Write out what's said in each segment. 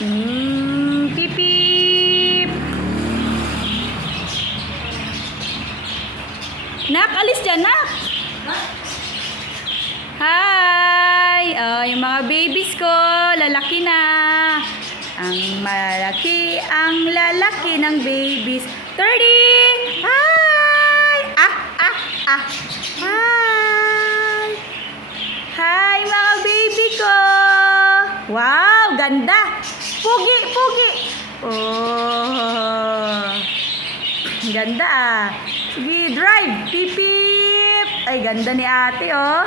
Pip, pip. Nak, alis dyan, nak. Hi! Yung mga babies ko, lalaki na. Ang malaki, ang lalaki ng babies. 30! Hi! Hi! Hi, mga baby ko! Wow, ganda! Pugi, pugi! Oh! Ganda ah! Sige, drive! Pipip! Ay, ganda ni ate oh!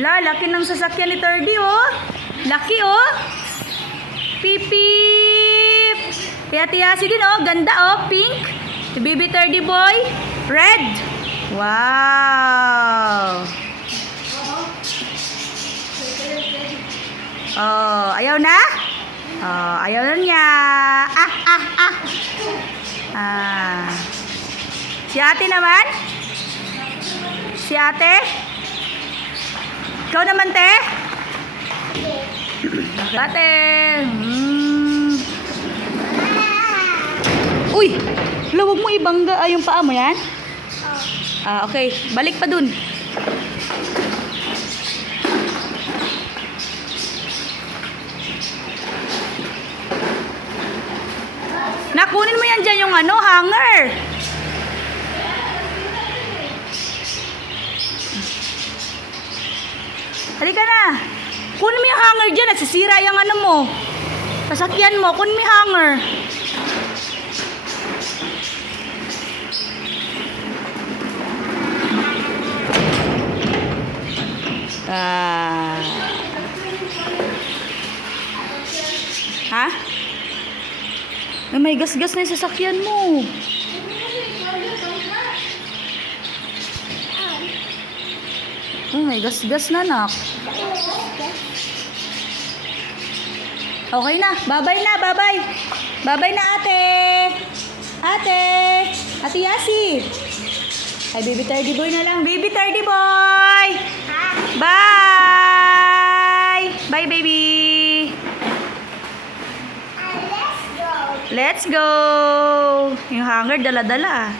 Laki ng sasakyan ni Turdy oh! Laki oh! Pipip! Tiyasi din oh! Ganda oh! Pink! Si baby Turdy boy! Red! Wow! Oh, ayaw na? Oh, ayaw na niya. Si ate naman? Si ate? Ikaw naman, te? Ate. Uy! Huwag mo ibangga yung paa mo yan? Okay. Balik pa dun. Nakunin mo yan dyan yung hanger. Halika na. Kunin mo yung hanger dyan. Nasisira yung mo. Sasakyan mo. Kunin mo yung hanger. Ha? May gas-gas na yung sasakyan mo. May gas-gas na, nak. Okay na. Bye-bye na, bye-bye. Bye-bye na, ate. Ate. Ate Yasi. Ay, baby Turdy boy na lang. Baby Turdy boy. Bye. Bye, baby. Let's go! Yung hanger, dala-dala.